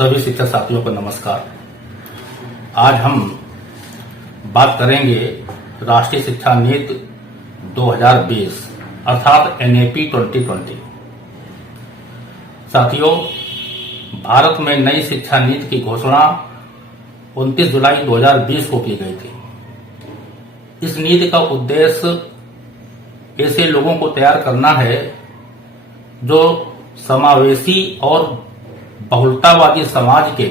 सभी शिक्षक साथियों को नमस्कार। आज हम बात करेंगे राष्ट्रीय शिक्षा नीति 2020 अर्थात NAP 2020। साथियों, भारत में नई शिक्षा नीति की घोषणा 29 जुलाई 2020 को की गई थी। इस नीति का उद्देश्य ऐसे लोगों को तैयार करना है जो समावेशी और बहुलतावादी समाज के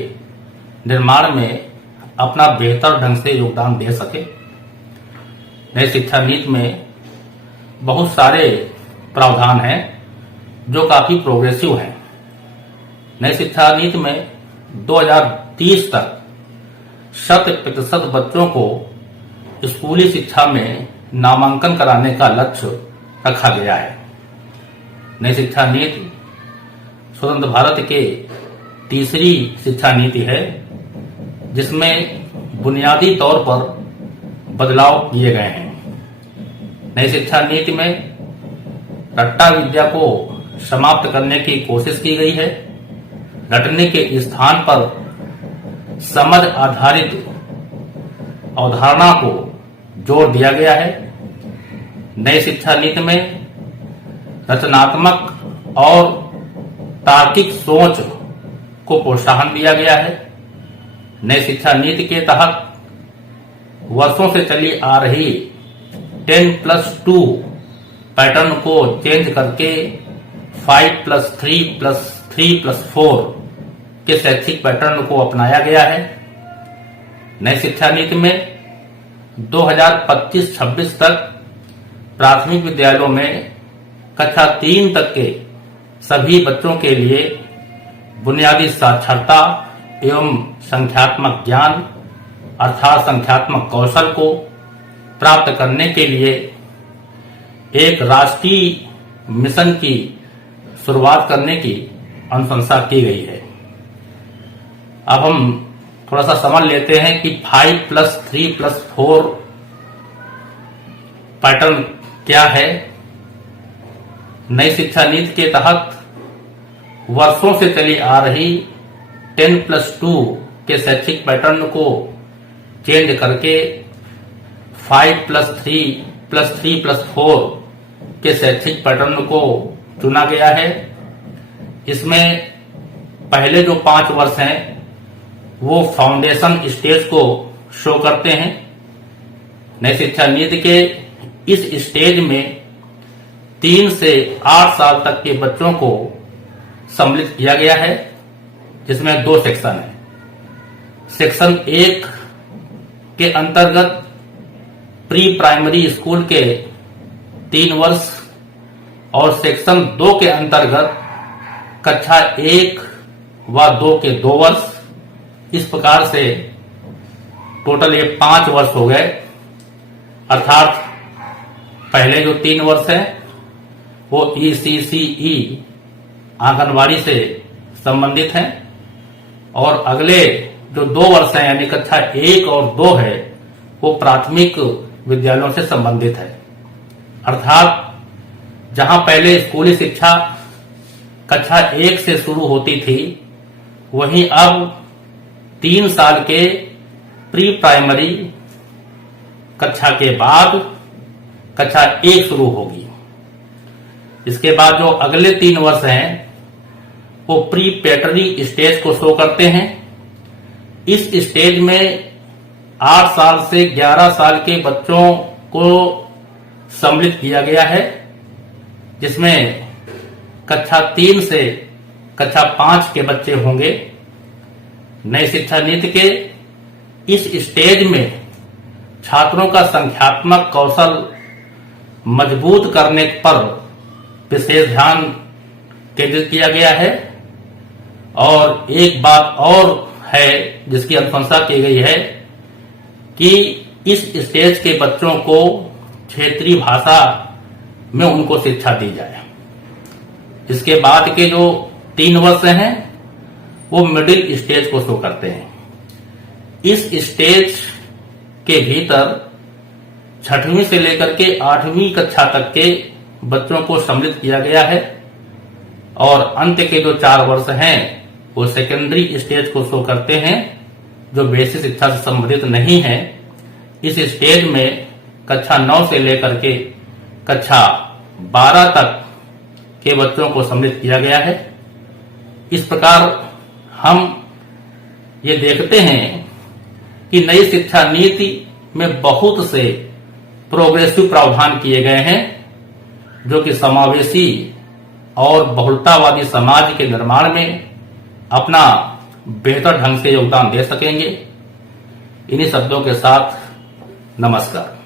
निर्माण में अपना बेहतर ढंग से योगदान दे सके। नई शिक्षा नीति में बहुत सारे प्रावधान हैं जो काफी प्रोग्रेसिव हैं। नई शिक्षा नीति में 2030 तक 100% बच्चों को स्कूली शिक्षा में नामांकन कराने का लक्ष्य रखा गया है। नई शिक्षा नीति स्वतंत्र भारत के तीसरी शिक्षा नीति है जिसमें बुनियादी तौर पर बदलाव किए गए हैं। नई शिक्षा नीति में रट्टा विद्या को समाप्त करने की कोशिश की गई है। रटने के स्थान पर समझ आधारित अवधारणा को जोर दिया गया है। नई शिक्षा नीति में रचनात्मक और तार्किक सोच को प्रोत्साहन दिया गया है। नई शिक्षा नीति के तहत वर्षों से चली आ रही 10+2 पैटर्न को चेंज करके 5+3+3+4 के शैक्षिक पैटर्न को अपनाया गया है। नई शिक्षा नीति में 2025-26 तक प्राथमिक विद्यालयों में कक्षा 3 तक के सभी बच्चों के लिए बुनियादी साक्षरता एवं संख्यात्मक ज्ञान अर्थात संख्यात्मक कौशल को प्राप्त करने के लिए एक राष्ट्रीय मिशन की शुरुआत करने की अनुशंसा की गई है। अब हम थोड़ा सा समझ लेते हैं कि 5+3+4 पैटर्न क्या है। नई शिक्षा नीति के तहत वर्षों से चली आ रही 10+2 के शैक्षिक पैटर्न को चेंज करके 5+3+3+4 के शैक्षिक पैटर्न को चुना गया है। इसमें पहले जो 5 वर्ष हैं वो फाउंडेशन स्टेज को शो करते हैं। नई शिक्षा नीति के इस स्टेज में 3 से 8 साल तक के बच्चों को सम्मिलित किया गया है, जिसमें 2 सेक्शन है। सेक्शन 1 के अंतर्गत प्री प्राइमरी स्कूल के 3 वर्ष और सेक्शन 2 के अंतर्गत कक्षा 1 व 2 के 2 वर्ष। इस प्रकार से टोटल ये 5 वर्ष हो गए। अर्थात पहले जो 3 वर्ष है वो ECCE आंगनवाड़ी से संबंधित हैं और अगले जो 2 वर्ष हैं यानी कक्षा 1 और 2 है वो प्राथमिक विद्यालयों से संबंधित है। अर्थात जहां पहले स्कूली शिक्षा कक्षा 1 से शुरू होती थी वहीं अब 3 साल के प्री प्राइमरी कक्षा के बाद कक्षा 1 शुरू होगी। इसके बाद जो अगले 3 वर्ष हैं वो प्री पैटर्नरी स्टेज को शो करते हैं। इस स्टेज में 8 साल से 11 साल के बच्चों को सम्मिलित किया गया है, जिसमें कक्षा 3 से कक्षा 5 के बच्चे होंगे। नई शिक्षा नीति के इस स्टेज में छात्रों का संख्यात्मक कौशल मजबूत करने पर विशेष ध्यान केंद्रित किया गया है। और एक बात और है जिसकी अनुशंसा की गई है कि इस स्टेज के बच्चों को क्षेत्रीय भाषा में उनको शिक्षा दी जाए। इसके बाद के जो 3 वर्ष हैं वो मिडिल स्टेज को शो करते हैं। इस स्टेज के भीतर 6वीं से लेकर के 8वीं कक्षा तक के बच्चों को सम्मिलित किया गया है और अंत के जो 4 वर्ष हैं वो सेकेंडरी स्टेज को शो करते हैं जो बेसिक शिक्षा से संबंधित नहीं है। इस स्टेज में कक्षा 9 से लेकर के कक्षा 12 तक के बच्चों को सम्मिलित किया गया है। इस प्रकार हम ये देखते हैं कि नई शिक्षा नीति में बहुत से प्रोग्रेसिव प्रावधान किए गए हैं जो कि समावेशी और बहुलतावादी समाज के निर्माण में अपना बेहतर ढंग से योगदान दे सकेंगे। इन्हीं शब्दों के साथ नमस्कार।